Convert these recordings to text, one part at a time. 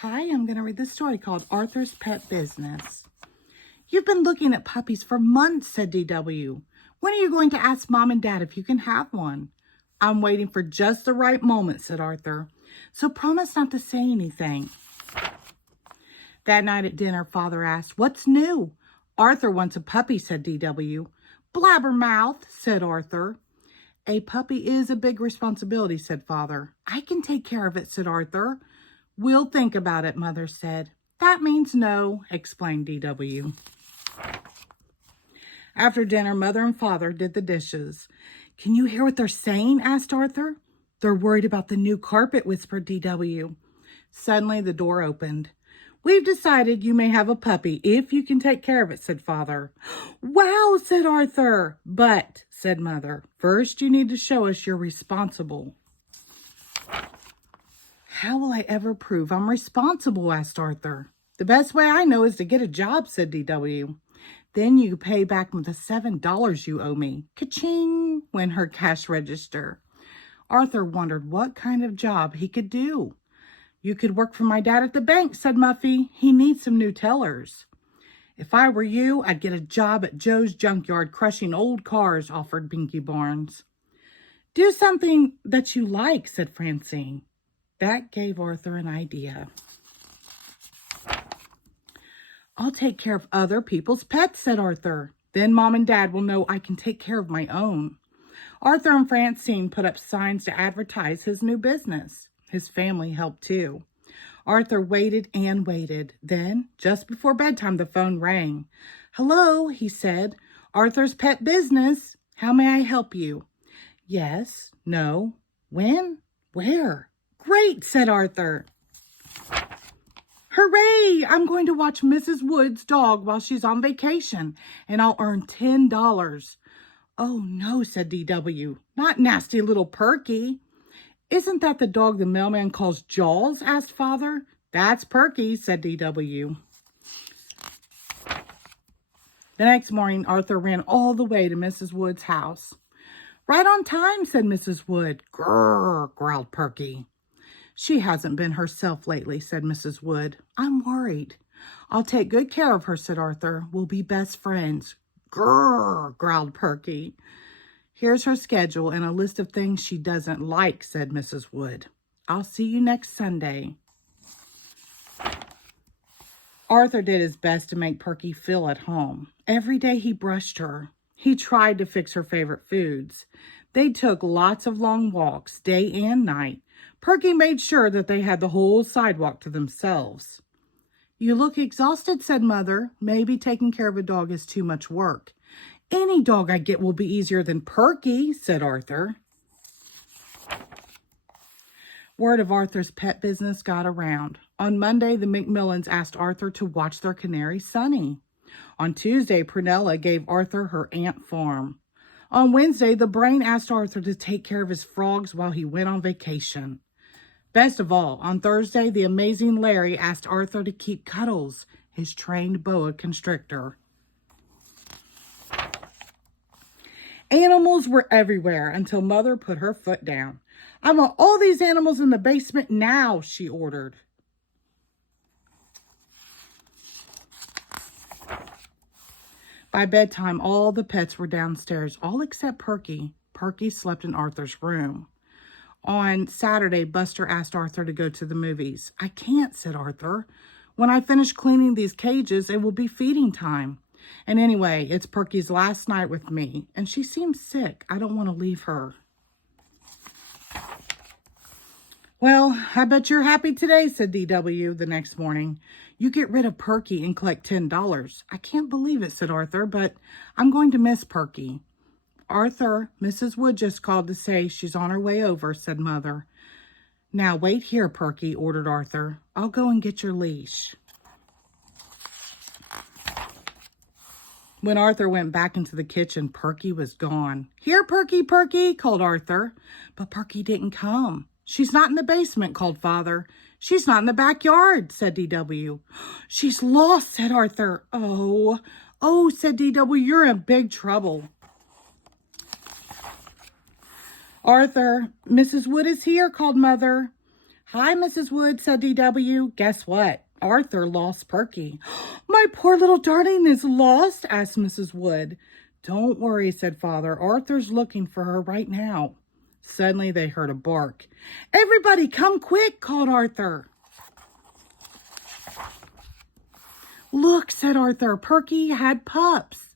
Hi, I'm going to read this story called Arthur's Pet Business. You've been looking at puppies for months, said DW. When are you going to ask Mom and Dad if you can have one? I'm waiting for just the right moment, said Arthur. So promise not to say anything. That night at dinner, Father asked, What's new? Arthur wants a puppy, said DW. Blabbermouth, said Arthur. A puppy is a big responsibility, said Father. I can take care of it, said Arthur. We'll think about it, Mother said. That means no, explained DW. After dinner, Mother and Father did the dishes. Can you hear what they're saying? Asked Arthur. They're worried about the new carpet, whispered DW. Suddenly, the door opened. We've decided you may have a puppy if you can take care of it, said Father. Wow, said Arthur. But, said Mother, first you need to show us you're responsible. How will I ever prove I'm responsible? Asked Arthur. The best way I know is to get a job, said DW. Then you pay back the $7 you owe me. Ka-ching, went her cash register. Arthur wondered what kind of job he could do. You could work for my dad at the bank, said Muffy. He needs some new tellers. If I were you, I'd get a job at Joe's junkyard crushing old cars, offered Pinky Barnes. Do something that you like, said Francine. That gave Arthur an idea. I'll take care of other people's pets, said Arthur. Then Mom and Dad will know I can take care of my own. Arthur and Francine put up signs to advertise his new business. His family helped too. Arthur waited and waited. Then, just before bedtime, the phone rang. Hello, he said. Arthur's Pet Business. How may I help you? Yes, no, when, where? Great, said Arthur. Hooray! I'm going to watch Mrs. Wood's dog while she's on vacation, and I'll earn $10. Oh, no, said DW. Not nasty little Perky. Isn't that the dog the mailman calls Jaws? Asked Father. That's Perky, said DW. The next morning, Arthur ran all the way to Mrs. Wood's house. Right on time, said Mrs. Wood. Grrr, growled Perky. She hasn't been herself lately, said Mrs. Wood. I'm worried. I'll take good care of her, said Arthur. We'll be best friends. Grrr, growled Perky. Here's her schedule and a list of things she doesn't like, said Mrs. Wood. I'll see you next Sunday. Arthur did his best to make Perky feel at home. Every day he brushed her. He tried to fix her favorite foods. They took lots of long walks, day and night. Perky made sure that they had the whole sidewalk to themselves. You look exhausted, said Mother. Maybe taking care of a dog is too much work. Any dog I get will be easier than Perky, said Arthur. Word of Arthur's pet business got around. On Monday, the McMillans asked Arthur to watch their canary, Sunny. On Tuesday, Prunella gave Arthur her ant farm. On Wednesday, the Brain asked Arthur to take care of his frogs while he went on vacation. Best of all, on Thursday, the amazing Larry asked Arthur to keep Cuddles, his trained boa constrictor. Animals were everywhere until Mother put her foot down. I want all these animals in the basement now, she ordered. By bedtime, all the pets were downstairs, all except Perky. Perky slept in Arthur's room. On Saturday, Buster asked Arthur to go to the movies. I can't, said Arthur. When I finish cleaning these cages, it will be feeding time. And anyway, it's Perky's last night with me, and she seems sick. I don't want to leave her. Well, I bet you're happy today, said DW the next morning. You get rid of Perky and collect $10. I can't believe it, said Arthur, but I'm going to miss Perky. Arthur, Mrs. Wood just called to say she's on her way over, said Mother. Now wait here, Perky, ordered Arthur. I'll go and get your leash. When Arthur went back into the kitchen, Perky was gone. Here, Perky, Perky, called Arthur. But Perky didn't come. She's not in the basement, called Father. She's not in the backyard, said DW. She's lost, said Arthur. Oh, said DW, you're in big trouble. Arthur, Mrs. Wood is here, called Mother. Hi, Mrs. Wood, said DW. Guess what? Arthur lost Perky. My poor little darling is lost, asked Mrs. Wood. Don't worry, said Father. Arthur's looking for her right now. Suddenly they heard a bark. Everybody come quick, called Arthur. Look, said Arthur, Perky's had puppies.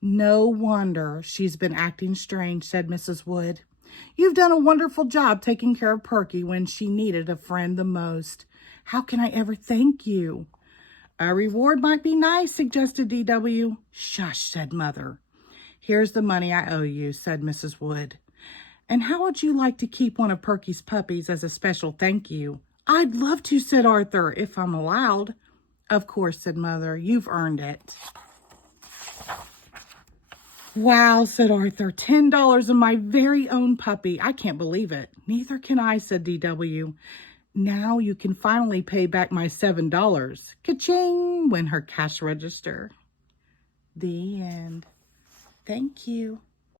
No wonder she's been acting strange, said Mrs. Wood. You've done a wonderful job taking care of Perky when she needed a friend the most. How can I ever thank you? A reward might be nice, suggested DW. Shush, said Mother. Here's the money I owe you, said Mrs. Wood. And how would you like to keep one of Perky's puppies as a special thank you? I'd love to, said Arthur, if I'm allowed. Of course, said Mother. You've earned it. Wow, said Arthur. $10 on my very own puppy. I can't believe it. Neither can I, said DW. Now you can finally pay back my $7. Ka-ching! Went her cash register. The end. Thank you.